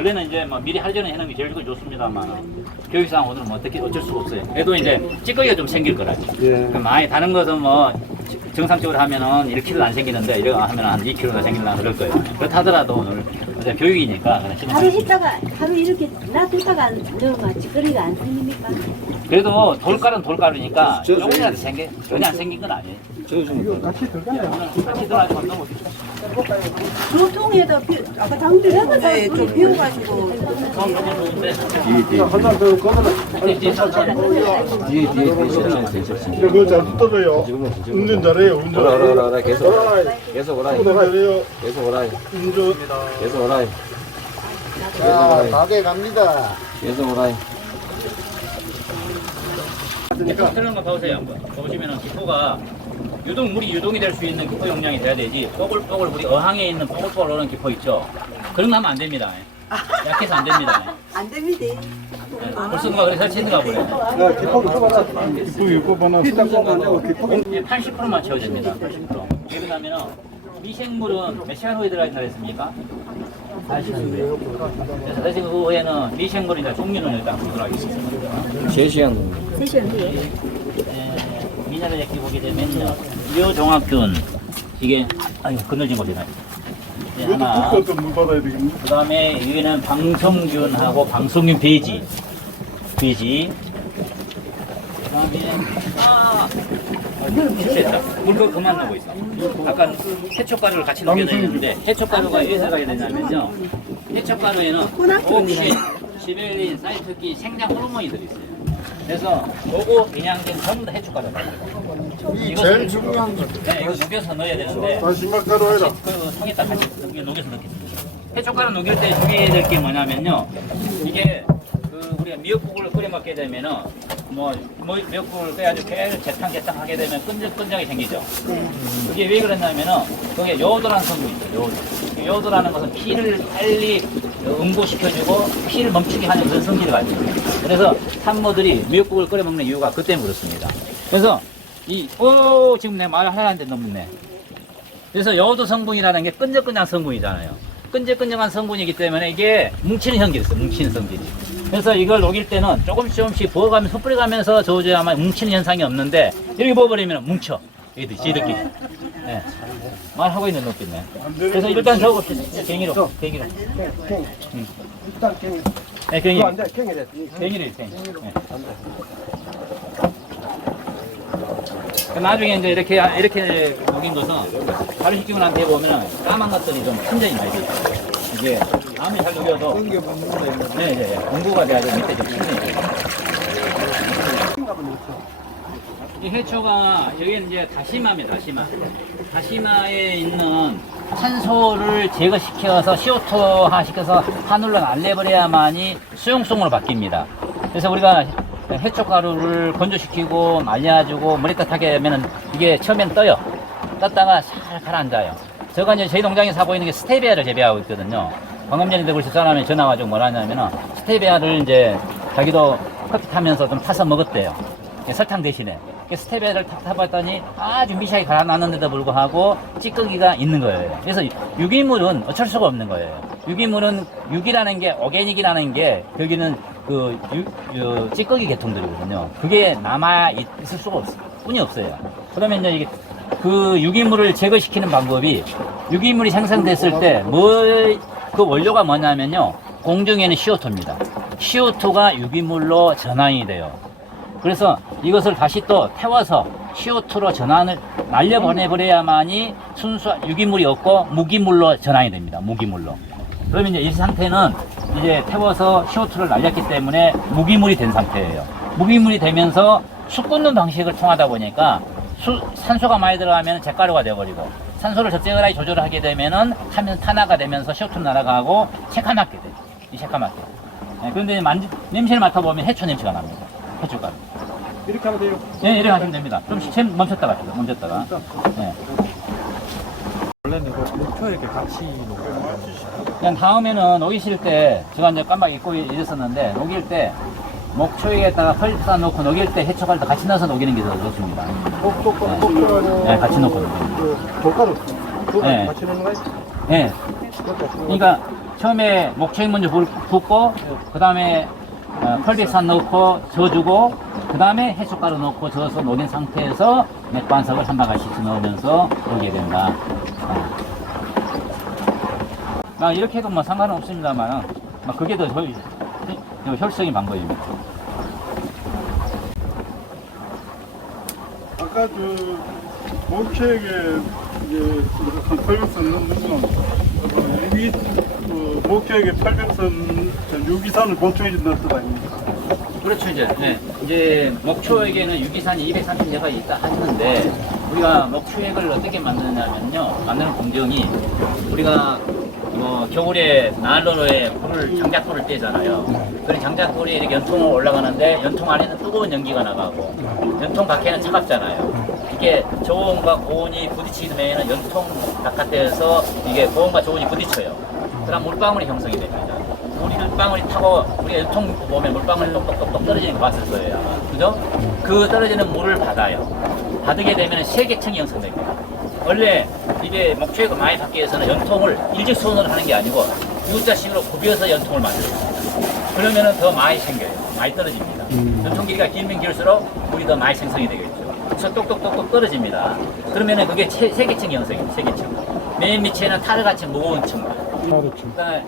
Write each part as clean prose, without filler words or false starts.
원래는 이제 뭐 미리 하루 전에 해놓은 게 제일 좋습니다만 교육상 오늘은 뭐 어쩔 수가 없어요. 그래도 이제 찌꺼기가 좀 생길 거라지. 그럼 많이 다른 것은 뭐 정상적으로 하면은 1kg 안 생기는데 이거 하면 한 2kg가 생긴다 그럴 거예요. 그렇다더라도 오늘 어차피 교육이니까 하루 있다가 하루 이렇게 놔뒀다가 넣으면 찌꺼기가 안 생깁니까? 그래도 돌가루는 돌가루니까 조금이라도 전혀 안 생긴 건 아니에요. 같이 들어가요. 같이 들어가지고 한번 저 통에다 아까 장비에 좀 비워가지고 한잔 더 걷어라. 뒤에 그거 잘 떨어요. 운전 잘해요. 운전. 오라 계속 오라 운전 잘해요. 계속 오라 운전. 계속 오라 자, 가게 갑니다. 계속 오라 트는 거 봐보세요. 한번 보시면은 기포가 물이 유동이 될 수 있는 기포 용량이 돼야 되지. 뽀글뽀글 우리 어항에 있는 뽀글뽀글 오는 기포 있죠. 그런 거 하면 안 됩니다. 약해서 안 됩니다. 안 됩니다. 벌써 누가 그래 설치했는가 보네. 야, 기포 쳐봐라. 기포 이거 봐라. 피딱고 가지고 기포. 80%만 채워집니다. 80%. 왜 그러냐면은 미생물은 몇 시간 후에 들어가야 했습니까? 4시간 후에. 그래서 4시간 후에는 미생물이나 종류는 일단 들어가겠습니다. 3시간 정도 3시간 뒤에. 미네랄 액기 보게 되면요. 이오종합균 이게 그늘진 곳이네. 이것도 하나. 붓고 또물 받아야 되겠네. 그 다음에 여기는 방성균하고 방성균 배지. 그 다음에 실수했다. 물도 그만 넣고 있어. 아까 해초가루를 같이 넣게 되는데 해초가루가 왜 들어가게 되냐면요. 해초가루에는 옥신, 지벨린, 사이토킨, 생장 호르몬이 들어있어요. 그래서 요거 영양제는 전부 다 해초가루예요. 이 제일 중요한 거. 네, 이거 녹여서 넣어야 되는데 다시마 가루 해라. 그 통에다 같이 녹여서 넣겠습니다. 해초가루 녹일 때 주의해야 될 게 뭐냐면요. 이게 우리가 미역국을 끓여 먹게 되면은 미역국을 끓여가지고 계속 재탕 하게 되면 끈적끈적이 생기죠. 그게 왜 그러냐면은 거기에 요오드라는 성분이 있어요. 요오드라는 것은 피를 빨리 응고시켜주고 피를 멈추게 하는 그런 성질을 가지고 있어요. 그래서 산모들이 미역국을 끓여 먹는 이유가 그 때문에 그렇습니다. 그래서 지금 내 말을 하나한테 넘네. 그래서 요오드 성분이라는 게 끈적끈적한 성분이잖아요. 끈적끈적한 성분이기 때문에 이게 뭉치는 현기가 있어요. 뭉치는 성질이. 그래서 이걸 녹일 때는 조금씩 부어가면서 흩뿌려가면서 저어줘야만 뭉치는 현상이 없는데 이렇게 부어버리면 뭉쳐. 지들끼리. 네. 말하고 있는 놈겠네. 그래서 일단 적읍시다. 갱이로. 일단 갱이. 네, 갱이. 안 돼. 갱이 돼. 갱이를 갱이. 네. 나중에 이제 이렇게 녹인 것은 발효시키고 난 뒤에 보면은 까만 것들이 좀 흔적이 많이 돼요. 이게 아무리 잘 녹여도 네, 공부가 돼야지 밑에 좀 흔적이 돼요. 이 해초가 여기는 이제 다시마입니다. 다시마에 있는 산소를 제거시켜서 CO2화 시켜서 하늘로 날려버려야만이 수용성으로 바뀝니다. 그래서 우리가 해초가루를 건조시키고 말려가지고 머리 따뜻하게 하면은 이게 처음엔 떠요. 떴다가 잘 가라앉아요. 제가 이제 저희 농장에서 하고 있는 게 스테비아를 재배하고 있거든요. 방금 전에도 우리 집사람이 전화 와가지고 뭐라 하냐면은 스테비아를 이제 자기도 커피 타면서 좀 타서 먹었대요. 설탕 대신에. 스테비아를 탁 타봤더니 아주 미세하게 가라앉는데도 불구하고 찌꺼기가 있는 거예요. 그래서 유기물은 어쩔 수가 없는 거예요. 유기물은 유기라는 게 오게닉이라는 게 여기는 찌꺼기 계통들이거든요. 그게 남아 있을 수가 없어요. 뿐이 없어요. 그러면 이제 이게 그 유기물을 제거시키는 방법이 유기물이 생성됐을 때 그 원료가 뭐냐면요. 공중에는 CO2입니다. CO2가 유기물로 전환이 돼요. 그래서 이것을 다시 또 태워서 CO2로 전환을 날려보내버려야만이 순수 유기물이 없고 무기물로 전환이 됩니다. 무기물로. 그러면 이제 이 상태는 이제 태워서 CO2를 날렸기 때문에 무기물이 된 상태예요. 무기물이 되면서 수 끓는 방식을 통하다 보니까 산소가 많이 들어가면 잿가루가 되어버리고 산소를 적절하게 조절을 하게 되면은 탄화가 되면서 CO2는 날아가고 새카맣게 돼요. 이 새카맣게. 네, 그런데 냄새를 맡아보면 해초 냄새가 납니다. 해초가루. 이렇게 하면 돼요. 네, 이렇게 하시면 됩니다. 좀 멈췄다가. 네. 원래는 그 목표 이렇게 같이 녹여요. 그냥 다음에는 녹이실 때, 제가 이제 깜빡 잊고 잊었었는데, 녹일 때, 목초에다가 펄사 놓고 녹일 때 해초가루도 같이 넣어서 녹이는 게 더 좋습니다. 똑똑똑똑. 네, 같이 넣고. 그 돌가루. 네. 같이 넣는 거예요? 네. 그러니까 처음에 목초액 먼저 붓고 그 다음에 펄백산 넣고 저어주고 그 다음에 해초가루 넣고 저어서 녹인 상태에서 맥반석을 한 바가지씩 넣으면서 올리게 된다. 이렇게 해도 뭐 상관은 없습니다만 그게 더 효율적인 방법입니다. 아까 목초액에 이제 펄백산 넣는 건 여기 목초액에 펄백산 유기산을 보충해 준다는 뜻 아닙니까? 그렇죠. 이제 목초액에는 유기산이 230여가 있다 하시는데 우리가 목초액을 어떻게 만드냐면요. 만드는 공정이 우리가 겨울에 난로에 장작불을 떼잖아요. 그런 장작불이 이렇게 연통으로 올라가는데 연통 안에는 뜨거운 연기가 나가고 연통 밖에는 차갑잖아요. 이게 저온과 고온이 부딪히면은 연통 바깥에서 이게 고온과 저온이 부딪혀요. 그럼 물방울이 형성이 됩니다. 물방울이 타고 우리가 연통 보면 물방울이 똑똑똑똑 떨어지는 거 봤을 거예요. 그죠? 그 떨어지는 물을 받아요. 받게 되면 세계층이 형성됩니다. 원래 이게 목초액을 많이 받기 위해서는 연통을 일직선으로 하는 게 아니고 U자식으로 굽여서 연통을 만들어요. 그러면은 더 많이 생겨요. 많이 떨어집니다. 연통 길이가 길면 길수록 물이 더 많이 생성이 되겠죠. 그래서 똑똑똑똑 떨어집니다. 그러면은 그게 세계층이 형성입니다. 세계층. 맨 밑에는 타르같이 무거운 층. 그다음에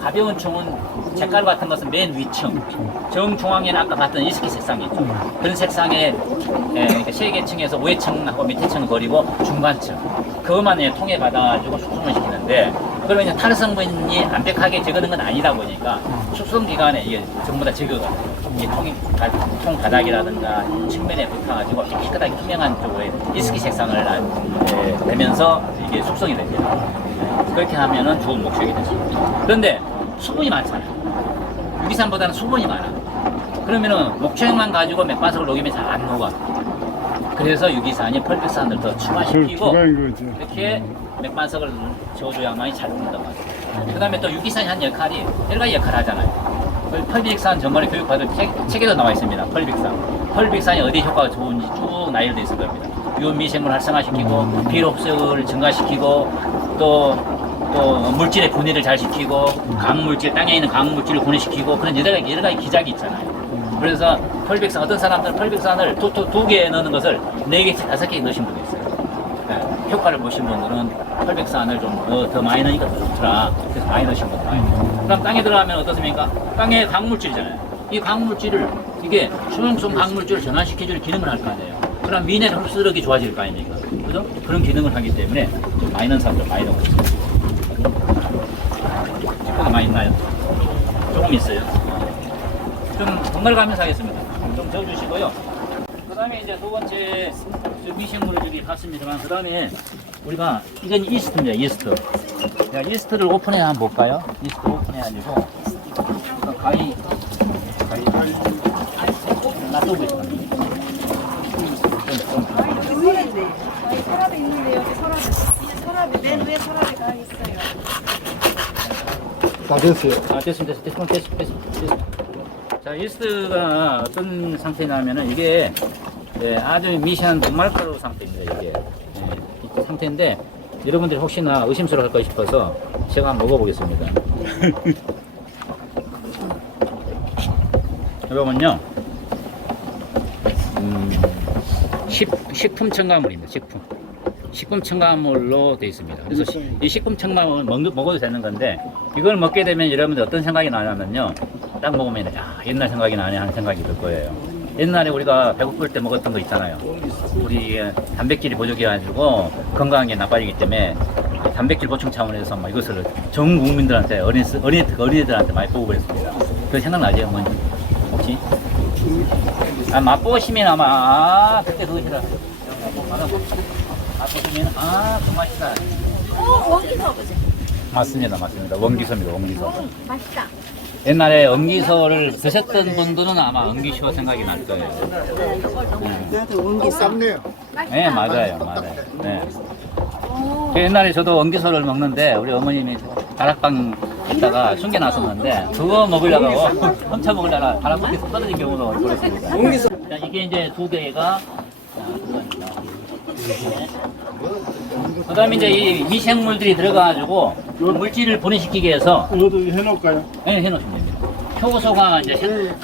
가벼운 층은 잿가루 같은 것은 맨 위층. 정중앙에는 아까 봤던 이스키 색상이 있죠. 그런 색상의 세계층에서 위층하고 밑에 층을 버리고 중간층. 그것만 통에 받아가지고 숙성을 시키는데 그러면 타르 성분이 완벽하게 제거된 건 아니다 보니까 숙성 기간에 이게 전부 다 제거가 이 통 바닥이라든가 측면에 붙어가지고 깨끗하게 투명한 쪽에 이스키 색상을 내면서 이게 숙성이 됩니다. 그렇게 하면은 좋은 목초액이 되죠. 그런데 수분이 많잖아요. 유기산보다는 수분이 많아. 그러면은 목초액만 가지고 맥반석을 녹이면 잘 안 녹아. 그래서 유기산이 펄백산을 더 추가시키고 이렇게 맥반석을 저어줘야만이 잘 녹는단 말이에요. 그 다음에 또 유기산이 한 역할이 여러 가지 역할을 하잖아요. 펄백산 전번에 교육받을 책에도 나와 있습니다. 펄백산이 어디에 효과가 좋은지 쭉 나열되어 있을 겁니다. 유미생물 활성화시키고 비료흡수를 증가시키고 또 물질의 분해를 잘 시키고 강물질, 땅에 있는 강물질을 분해시키고 그런 여러 가지 기작이 있잖아요. 그래서 펄백산, 어떤 사람들은 펄백산을 두 개 넣는 것을 4개씩 5개 넣으신 분도 있어요. 효과를 보신 분들은 펄백산을 좀 더 많이 넣으니까 더 좋더라. 그래서 많이 넣으신 분들 많이 있어요. 그럼 땅에 들어가면 어떻습니까? 땅에 강물질이잖아요. 이 강물질을 이게 수용성 강물질을 전환시켜줄 기능을 할 거 아니에요. 그럼 미네랄 흡수력이 좋아질 거 아닙니까? 그죠? 그런 기능을 하기 때문에 좀 많이 넣은 사람들 많이 넣고 있습니다. 식구가 많이 있나요? 조금 있어요. 좀 번갈아 가면서 하겠습니다. 좀 저어주시고요. 그 다음에 이제 두 번째 미생물을 여기 봤습니다만, 그 다음에 우리가 이건 이스트입니다. 이스트. 제가 이스트를 오픈해 한번 볼까요? 이스트 오픈해가지고 가위 놔두고 있습니다. 서랍에 있는데 여기 서랍에 맨 위에 서랍에 가 있어요. 다 됐어요. 됐습니다. 자, 이스트가 어떤 상태냐면은 이게 아주 미세한 분말가루 상태입니다. 이게 이 상태인데 여러분들이 혹시나 의심스러울까 싶어서 제가 한번 먹어보겠습니다. 이거는요, 식품 첨가물입니다. 식품 첨가물로 되어 있습니다. 그래서 이 식품 첨가물을 먹어도 되는 건데, 이걸 먹게 되면 여러분들 어떤 생각이 나냐면요, 딱 먹으면 야, 옛날 생각이 나네 하는 생각이 들 거예요. 옛날에 우리가 배고플 때 먹었던 거 있잖아요. 우리 단백질이 부족해가지고 건강에 나빠지기 때문에 단백질 보충 차원에서 막 이것을 전 국민들한테 어린애들한테 많이 보고 그랬습니다. 그거 생각나죠, 어머니? 혹시? 맛보시면 아마 그때 그것이라 맛보시면 그 맛이다. 원기서 보세요. 맞습니다. 원기소입니다. 원기소. 맛있다. 옛날에 원기소를 드셨던 분들은 아마 원기쇼 생각이 날 거예요. 쌈네요. 네, 맞아요. 네. 옛날에 저도 원기소를 먹는데 우리 어머님이 다락방 했다가 숨겨놨었는데 그거 먹으려고 훔쳐 먹으려다 다락방에서 떨어진 경우도 있었습니다. 자, 이게 이제 두 개가 그다음에 이제 이 미생물들이 들어가가지고 물질을 분해시키기 위해서 이것도 해놓을까요? 네, 해놓으시면 됩니다. 효소가 이제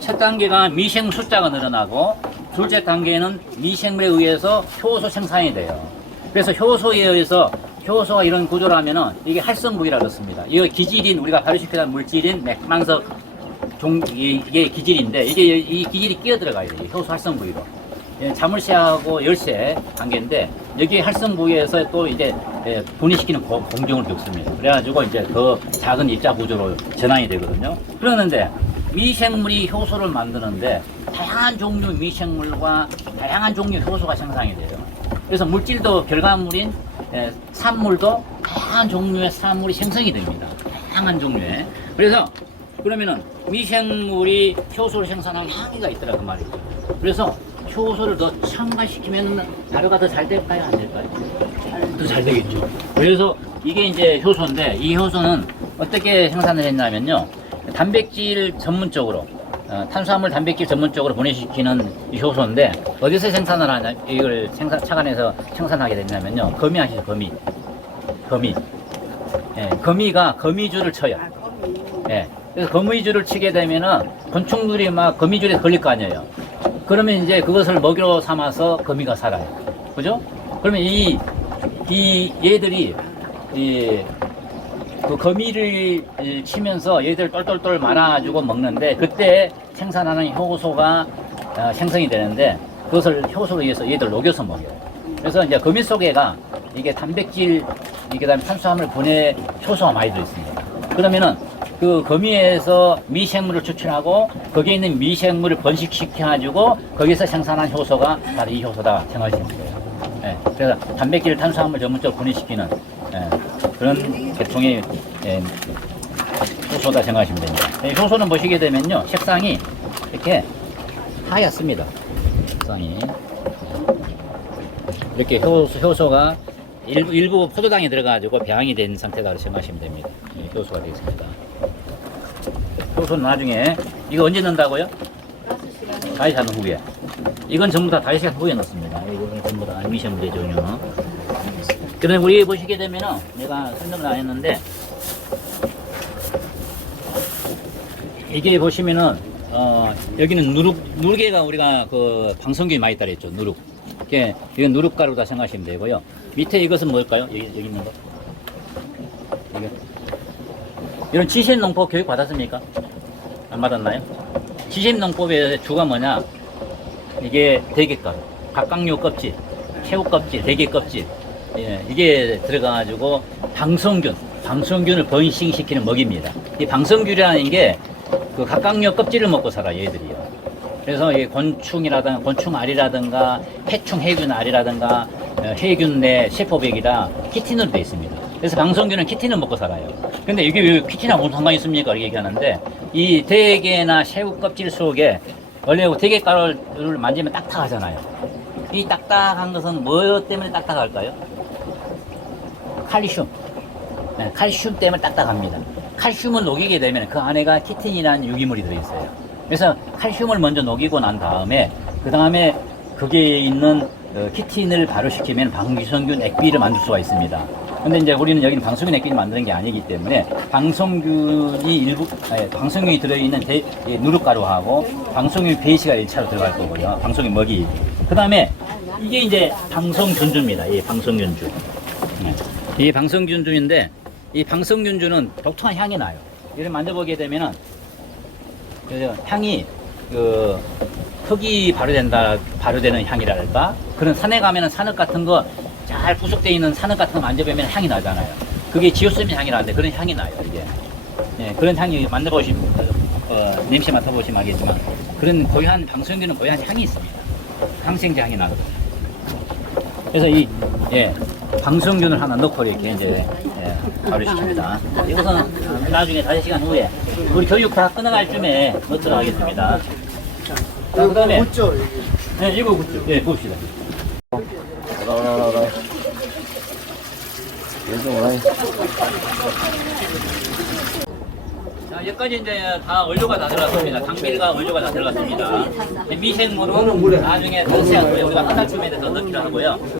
첫 단계가 미생물 숫자가 늘어나고 둘째 단계는 미생물에 의해서 효소 생산이 돼요. 그래서 효소에 의해서 효소가 이런 구조라면은 이게 활성부위라 그렇습니다. 이거 기질인 우리가 발효시키는 물질인 맥망석 이게 기질인데 이게 이 기질이 끼어 들어가야 돼요. 효소 활성부위로. 예, 자물쇠하고 열쇠 단계인데 여기 활성 부위에서 또 이제 분해시키는 공정을 겪습니다. 그래가지고 이제 더 작은 입자 구조로 전환이 되거든요. 그러는데 미생물이 효소를 만드는데 다양한 종류 미생물과 다양한 종류 효소가 생산이 돼요. 그래서 물질도 결과물인 산물도 다양한 종류의 산물이 생성이 됩니다. 다양한 종류의. 그래서 그러면은 미생물이 효소를 생산하는 항이가 있더라 그 말이죠. 그래서 효소를 더 첨가시키면 발효가 더 잘 될까요? 안 될까요? 더 잘 되겠죠. 그래서 이게 이제 효소인데 이 효소는 어떻게 생산을 했냐면요. 단백질 전문적으로 탄수화물 단백질 전문적으로 분해시키는 이 효소인데 어디서 생산을 하냐 이걸 착안해서 생산하게 됐냐면요. 거미 아시죠? 거미. 예, 거미가 거미줄을 쳐요. 예. 그래서 거미줄을 치게 되면은 곤충들이 막 거미줄에 걸릴 거 아니에요. 그러면 이제 그것을 먹이로 삼아서 거미가 살아요. 그죠? 그러면 얘들이 그 거미를 치면서 얘들 똘똘똘 말아가지고 먹는데 그때 생산하는 효소가 생성이 되는데 그것을 효소로 의해서 얘들 녹여서 먹여요. 그래서 이제 거미 속에가 이게 단백질, 이게 다음에 탄수화물 분해 효소가 많이 들어있습니다. 그러면은 그 거미에서 미생물을 추출하고 거기에 있는 미생물을 번식시켜가지고 거기서 생산한 효소가 바로 이 효소다 생각하시면 돼요. 예, 그래서 단백질, 탄수화물 전문적으로 분해시키는 그런 계통의 효소다 생각하시면 됩니다. 이 효소는 보시게 되면요, 색상이 이렇게 하얗습니다. 색상이 이렇게 효소가 일부 포도당에 들어가지고 배양이 된 상태다 생각하시면 됩니다. 효소가 되겠습니다. 효소는 나중에 이거 언제 넣는다고요? 5시간 후에. 이건 전부 다 5시간 후에 넣습니다. 이건 전부 다 미생물의 종류. 그다음에 우리 보시게 되면은 내가 설명을 안 했는데 이게 보시면은 여기는 누룩개가 우리가 그 방성균이 많이 있다 그랬죠. 누룩. 이건 누룩가루다 생각하시면 되고요. 밑에 이것은 뭘까요? 여기 있는 거. 이거. 이런 지식농법 교육 받았습니까? 안 받았나요? 지식농법의 주가 뭐냐? 이게 대게가루, 각각류 껍질, 새우 껍질, 대게 껍질, 예, 이게 들어가가지고 방성균을 번식시키는 먹입니다. 이 방성균이라는 게 그 각각류 껍질을 먹고 살아요, 얘들이요. 그래서 이 곤충이라든가 곤충알이라든가 해충 해균알이라든가 해균 내 세포백이라 키틴으로 되어 있습니다. 그래서 방성균은 키틴을 먹고 살아요. 근데 이게 왜 키틴하고 무슨 상관이 있습니까? 이렇게 얘기하는데 이 대게나 새우 껍질 속에 원래 대게가루를 만지면 딱딱하잖아요. 이 딱딱한 것은 뭐 때문에 딱딱할까요? 칼슘. 네, 칼슘 때문에 딱딱합니다. 칼슘을 녹이게 되면 그 안에가 키틴이라는 유기물이 들어있어요. 그래서 칼슘을 먼저 녹이고 난 다음에 그 다음에 거기에 있는 키틴을 발효시키면 방성균 액비를 만들 수가 있습니다. 근데 이제 우리는 여기는 방성균 액비를 만드는 게 아니기 때문에 방성균이 들어있는 누룩가루하고 방성균 베이스가 1차로 들어갈 거고요. 방성균 먹이. 그 다음에 이게 이제 방성균주입니다. 이 방성균주. 이 방성균주인데 이 방성균주는 독특한 향이 나요. 이를 만져보게 되면은 향이 흙이 발효되는 향이랄까? 그런 산에 가면은 산흙 같은 거 잘 부속되어 있는 산흙 같은 거 만져보면 향이 나잖아요. 그게 지오스민 향이라는데 그런 향이 나요, 이게. 예, 그런 향이 만져보시면, 냄새 맡아보시면 알겠지만, 그런 고유한, 방성균은 고유한 향이 있습니다. 항생제 향이 나거든요. 그래서 방성균을 하나 넣고 이렇게 이제, 발효시킵니다. 이것은 나중에 5시간 후에, 우리 교육 다 끊어갈 쯤에 넣도록 하겠습니다. 자, 그 다음에. 묻죠, 네, 이거 묻죠. 예, 봅시다. 오라. 계속 오라이. 자, 여기까지 이제 다 원료가 다 들어갔습니다. 당밀과 원료가 다 들어갔습니다. 미생물은 나중에 5시간 후에 우리가 끝날 쯤에 넣기로 하고요.